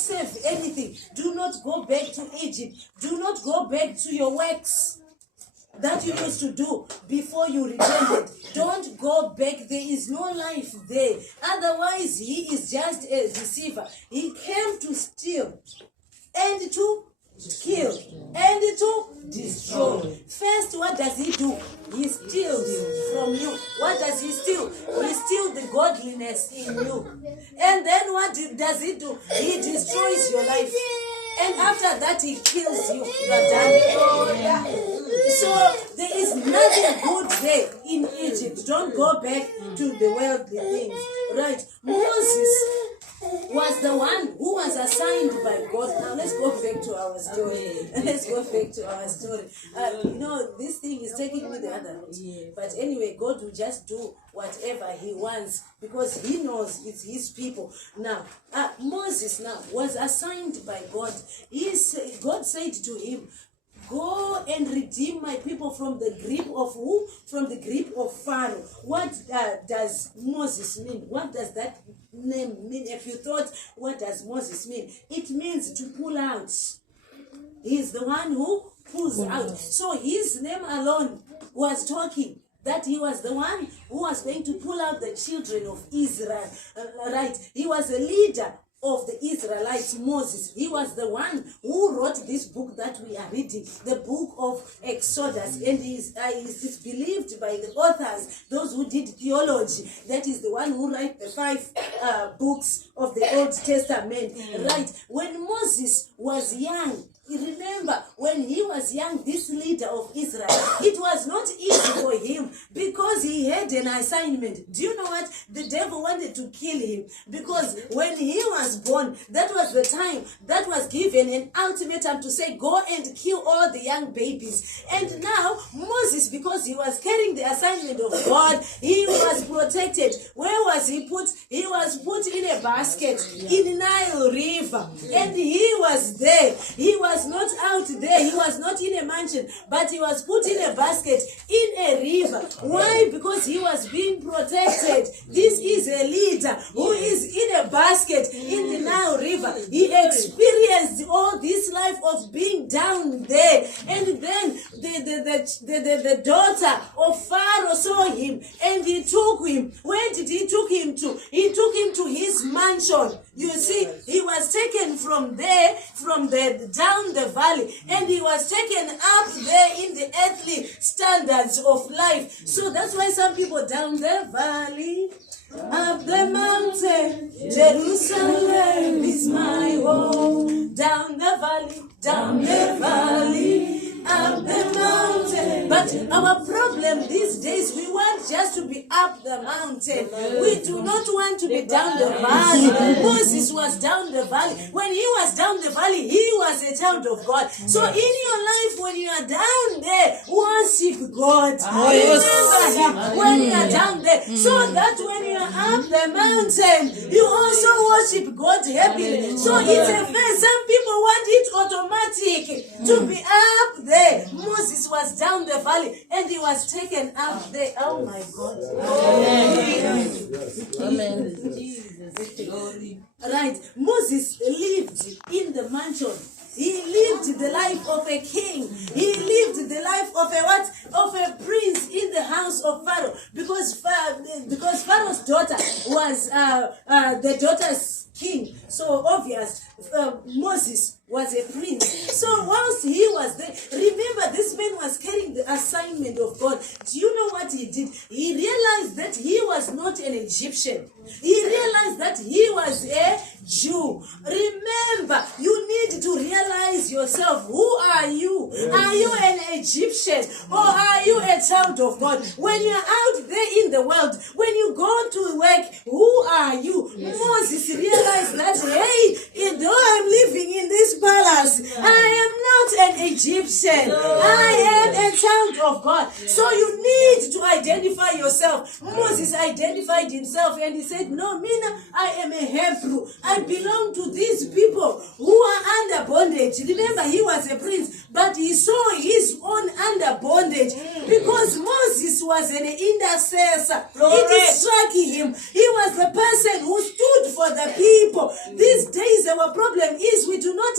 save anything. Do not go back to Egypt. Do not go back to your works that you used to do before you repented. Don't go back. There is no life there. Otherwise, he is just a deceiver. He came to steal and to kill and to destroy. First, what does he do? He steals from you. What does he steal? He steals the godliness in you. And then what does he do? He destroys your life. And after that, he kills you. You are done. So there is nothing good there in Egypt. Don't go back to the worldly things. Right? Moses was the one who was assigned by God. Now let's go back to our story. Let's go back to our story. This thing is taking me the other route. But anyway, God will just do whatever he wants because he knows it's his people. Now, Moses now was assigned by God. God said to him, go and redeem my people from the grip of who? From the grip of Pharaoh. What does Moses mean? What does that name mean? If you thought, what does Moses mean? It means to pull out. He's the one who pulls out. So his name alone was talking that he was the one who was going to pull out the children of Israel. Right? He was a leader of the Israelites, Moses. He was the one who wrote this book that we are reading, the book of Exodus, and is believed by the authors, those who did theology, that is the one who wrote the 5 books of the Old Testament. Right? When Moses was young, remember, when he was young, this leader of Israel, it was not easy for him because he had an assignment. Do you know what? The devil wanted to kill him because when he was born, that was the time that was given an ultimatum to say, go and kill all the young babies. And now, Moses, because he was carrying the assignment of God, he was protected. Where was he put? He was put in a basket in Nile River. And he was there. He was not out there. He was not in a mansion, but he was put in a basket in a river. Why? Because he was being protected. This is a leader who is in a basket in the Nile River. He experienced all this life of being down there. And then the daughter of Pharaoh saw him and he took him. Where did he took him to? He took him to his mansion. You see, he was taken from there, down the valley, and he was taken up there in the earthly standards of life. So that's why some people down the valley, up the mountain, Jerusalem is my home. Down the valley, up the mountain. But our problem these days, we want just to be up the mountain. We do not want to be down the valley. Moses was down the valley. When he was down the valley, he was a child of God. So in your life, when you are down there, worship God. Remember him when you are down there. So that when you are up the mountain, you also worship God happily. So it's a fact. Some people want it automatic to be up there. Moses was down the valley and he was taken up there. Oh my God. Amen. Right. Moses lived in the mansion. He lived the life of a king. He lived the life of a what? Of a prince in the house of Pharaoh. Because Pharaoh's daughter was the daughter's king. So obvious, Moses was a prince. So whilst he was there, remember this man was carrying the assignment of God. Do you know what he did? He realized that he was not an Egyptian. He realized that he was a Jew. Remember, you need to realize yourself. Who are you? Are you an Egyptian or are you a child of God? When you're out there in the world, when you go to work, who are you? Moses realized that, hey, though I'm living in this palace, I am not an Egyptian. I am a child of God. So you need to identify yourself. Moses identified himself and he said, no, Mina, I am a Hebrew. I belong to these people who are under bondage. Remember, he was a prince, but he saw his own under bondage because Moses was an intercessor. It struck him. He was the person who stood for the people. These days, our problem problem is we do not